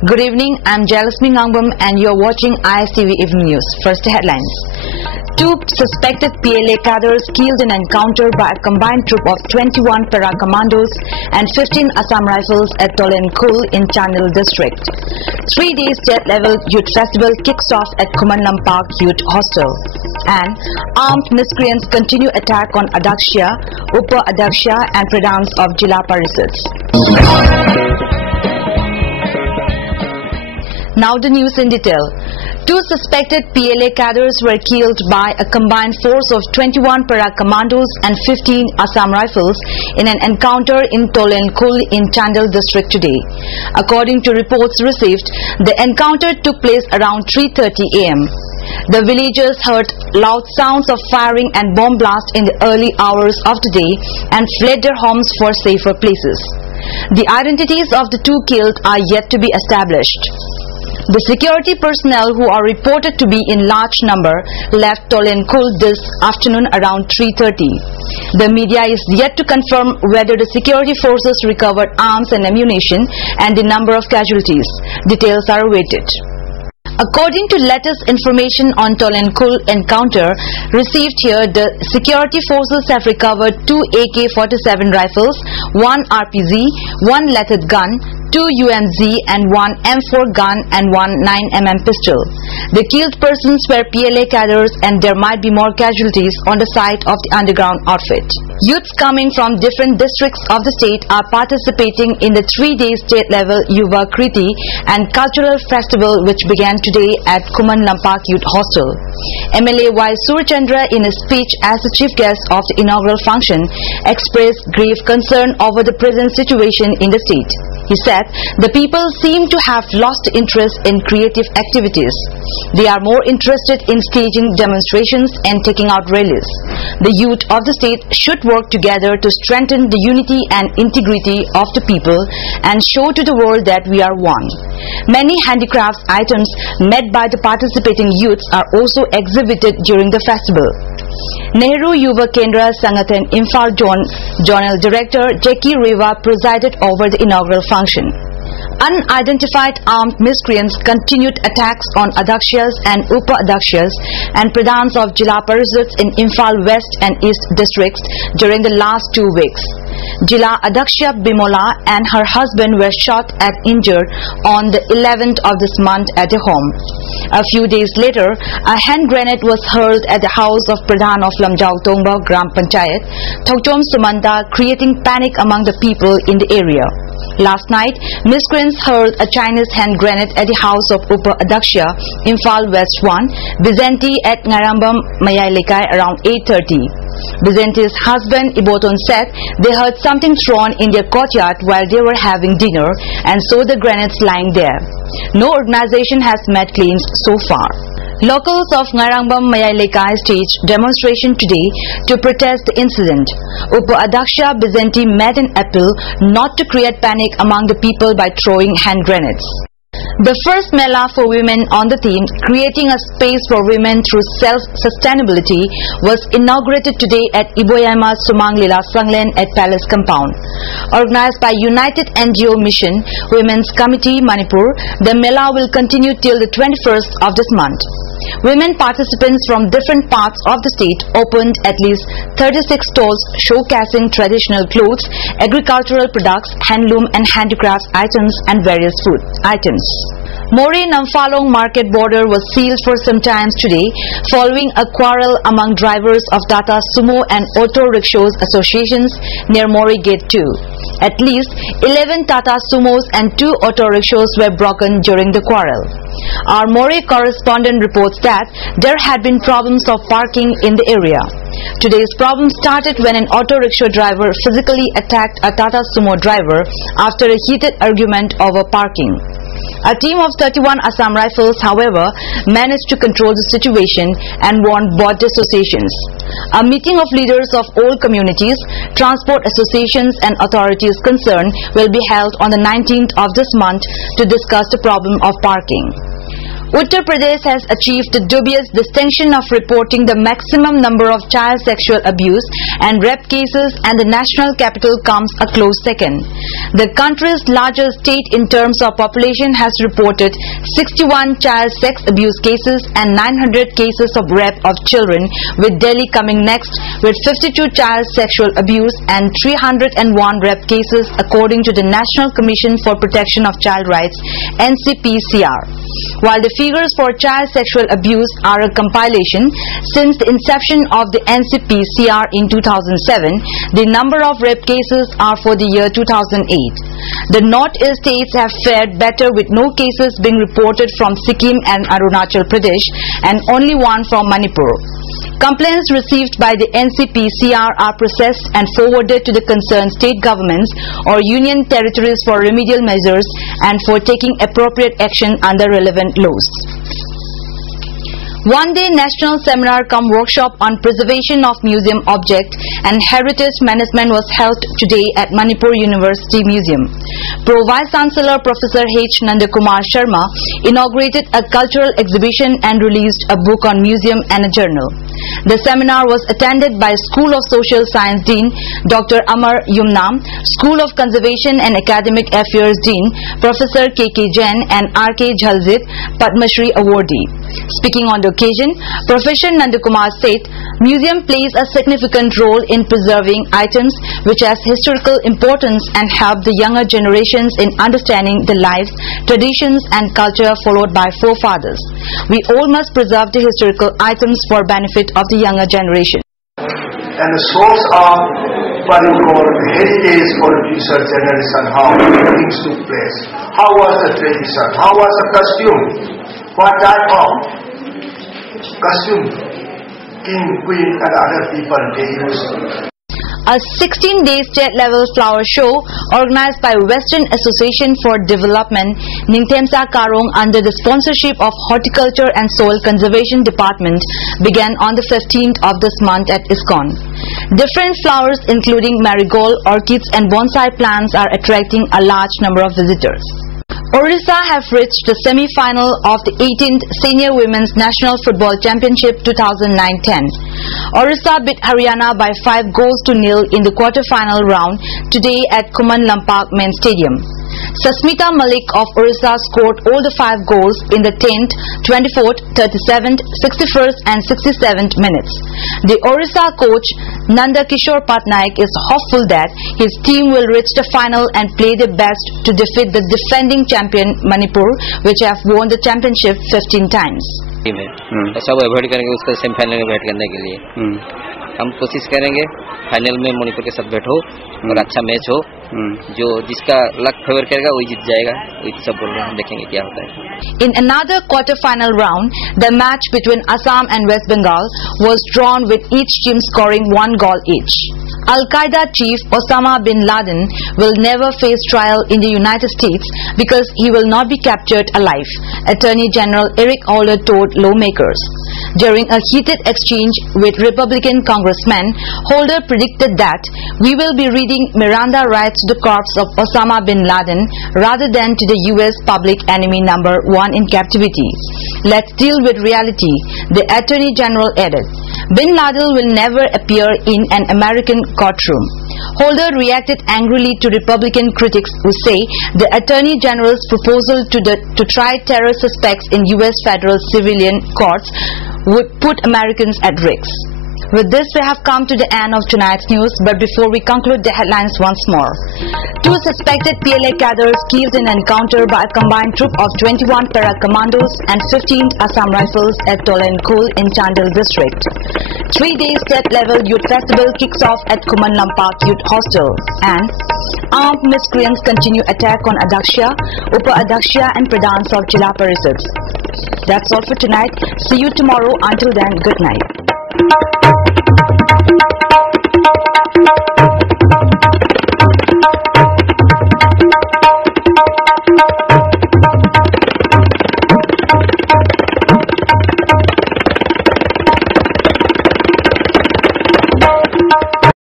Good evening, I'm Jalasmi Ngangbam and you're watching ISTV Evening News. First headlines. 2 suspected PLA cadres killed in an encounter by a combined troop of 21 para-commandos and 15 Assam Rifles at Tolenkul in Chandel district. 3 days state-level youth festival kicks off at Kumanlam Park Youth Hostel. And armed miscreants continue attack on Adaksha, Upa Adaksha and Pradhans of Jila Parishads. Now the news in detail. 2 suspected PLA cadres were killed by a combined force of 21 para-commandos and 15 Assam Rifles in an encounter in Tolenkul in Chandel district today. According to reports received, the encounter took place around 3:30 am. The villagers heard loud sounds of firing and bomb blast in the early hours of the day and fled their homes for safer places. The identities of the 2 killed are yet to be established. The security personnel, who are reported to be in large number, left Tolenkul this afternoon around 3:30. The media is yet to confirm whether the security forces recovered arms and ammunition and the number of casualties. Details are awaited. According to latest information on Tolenkul encounter received here, the security forces have recovered 2 AK-47 rifles, 1 RPG, 1 lethal gun, 2 UMZ and 1 M4 gun and 1 9mm pistol. The killed persons were PLA cadres and there might be more casualties on the site of the underground outfit. Youths coming from different districts of the state are participating in the 3-day state-level Yuva Kriti and cultural festival which began today at Kumanlam Park Youth Hostel. MLA Y. Surchandra, in a speech as the chief guest of the inaugural function, expressed grave concern over the present situation in the state. He said, the people seem to have lost interest in creative activities. They are more interested in staging demonstrations and taking out rallies. The youth of the state should work together to strengthen the unity and integrity of the people and show to the world that we are one. Many handicrafts items made by the participating youths are also exhibited during the festival. Nehru Yuva Kendra Sangathan Imphal Zonal Director Jackie Reva presided over the inaugural function. Unidentified armed miscreants continued attacks on Adakshas and Upa Adakshas and Pradhans of Jila Parishads in Imphal West and East districts during the last 2 weeks. Jila Adaksha Bimola and her husband were shot and injured on the 11th of this month at a home. A few days later, a hand grenade was hurled at the house of Pradhan of Lamjau Tongba Gram Panchayat, Thokchom Sumanta, creating panic among the people in the area. Last night, miscreants hurled a Chinese hand grenade at the house of Upa Adaksha, Imphal West 1, Bizenti at Ngarambam Mayailekai around 8:30. Bizenti's husband Iboton said they heard something thrown in their courtyard while they were having dinner and saw the grenades lying there. No organization has made claims so far. Locals of Ngarambam Mayailekai staged demonstration today to protest the incident. Upa Adaksha Bizenti made an appeal not to create panic among the people by throwing hand grenades. The first Mela for women on the theme Creating a Space for Women Through Self-Sustainability was inaugurated today at Iboyama Sumang Lila Sanglen at Palace Compound. Organized by United NGO Mission Women's Committee Manipur, the Mela will continue till the 21st of this month. Women participants from different parts of the state opened at least 36 stalls showcasing traditional clothes, agricultural products, handloom and handicrafts items and various food items. More Namphaalong market border was sealed for some time today following a quarrel among drivers of Tata Sumo and Auto Rickshaws associations near Mori Gate 2. At least 11 Tata Sumos and 2 auto rickshaws were broken during the quarrel. Our Mori correspondent reports that there had been problems of parking in the area. Today's problem started when an auto rickshaw driver physically attacked a Tata Sumo driver after a heated argument over parking. A team of 31 Assam Rifles, however, managed to control the situation and warned both associations. A meeting of leaders of all communities, transport associations and authorities concerned will be held on the 19th of this month to discuss the problem of parking. Uttar Pradesh has achieved the dubious distinction of reporting the maximum number of child sexual abuse and rape cases, and the national capital comes a close second. The country's largest state in terms of population has reported 61 child sex abuse cases and 900 cases of rape of children, with Delhi coming next with 52 child sexual abuse and 301 rape cases, according to the National Commission for Protection of Child Rights (NCPCR). While the figures for child sexual abuse are a compilation since the inception of the NCPCR in 2007, the number of rape cases are for the year 2008. The North-East states have fared better, with no cases being reported from Sikkim and Arunachal Pradesh and only one from Manipur. Complaints received by the NCPCR are processed and forwarded to the concerned state governments or union territories for remedial measures and for taking appropriate action under relevant laws. One-day national seminar cum workshop on preservation of museum object and heritage management was held today at Manipur University Museum. Pro Vice Chancellor Professor H. Nandakumar Sharma inaugurated a cultural exhibition and released a book on museum and a journal. The seminar was attended by School of Social Science Dean Dr. Amar Yumnam, School of Conservation and Academic Affairs Dean Professor K.K. Jain and R.K. Jhalzit, Padma Shri awardee. Speaking on the occasion, Professor Nandakumar said, "Museum plays a significant role in preserving items which has historical importance and help the younger generations in understanding the lives, traditions and culture followed by forefathers. We all must preserve the historical items for benefit of the younger generation." And the source of what you call heritage for future generation, how things took place, how was the tradition, how was the costume, what type of costume king, queen and other people they used. A 16-day state-level flower show organized by Western Association for Development Ningthemsa Karong under the sponsorship of Horticulture and Soil Conservation Department began on the 15th of this month at ISKCON. Different flowers including marigold, orchids and bonsai plants are attracting a large number of visitors. Orissa have reached the semi-final of the 18th Senior Women's National Football Championship 2009-10. Orissa beat Haryana by 5 goals to nil in the quarter-final round today at Kuman Lampak Main Stadium. Sasmita Malik of Orissa scored all the 5 goals in the 10th, 24th, 37th, 61st and 67th minutes. The Orissa coach Nanda Kishore Patnaik is hopeful that his team will reach the final and play their best to defeat the defending champion Manipur, which have won the championship 15 times. सब avoid करेंगे उसका semifinal में बैठ करने के लिए हम कोशिश करेंगे फाइनल में मणिपुर के साथ बैठ हो और अच्छा मैच हो जो जिसका लक फेवर करेगा वही जीत जाएगा वही सब बोल रहे हैं देखेंगे क्या होता है. In another quarter-final round, the match between Assam and West Bengal was drawn with each team scoring 1 goal each. Al-Qaeda chief Osama bin Laden will never face trial in the United States because he will not be captured alive, Attorney General Eric Holder told lawmakers. During a heated exchange with Republican congressmen, Holder predicted that we will be reading Miranda rights to the corpse of Osama bin Laden rather than to the US public enemy number 1 in captivity. Let's deal with reality, the Attorney General added. Bin Laden will never appear in an American courtroom. Holder reacted angrily to Republican critics who say the Attorney General's proposal to try terror suspects in US federal civilian courts would put Americans at risk. With this, we have come to the end of tonight's news, but before we conclude the headlines once more. 2 suspected PLA cadres killed in an encounter by a combined troop of 21 para-commandos and 15 Assam Rifles at Tolenkul in Chandel district. 3-day state-level youth festival kicks off at Kuman Lampak Youth Hostel. And armed miscreants continue attack on Adaksha, Upa-Adaksha and Pradhans of Jila Parisads. That's all for tonight. See you tomorrow. Until then, good night.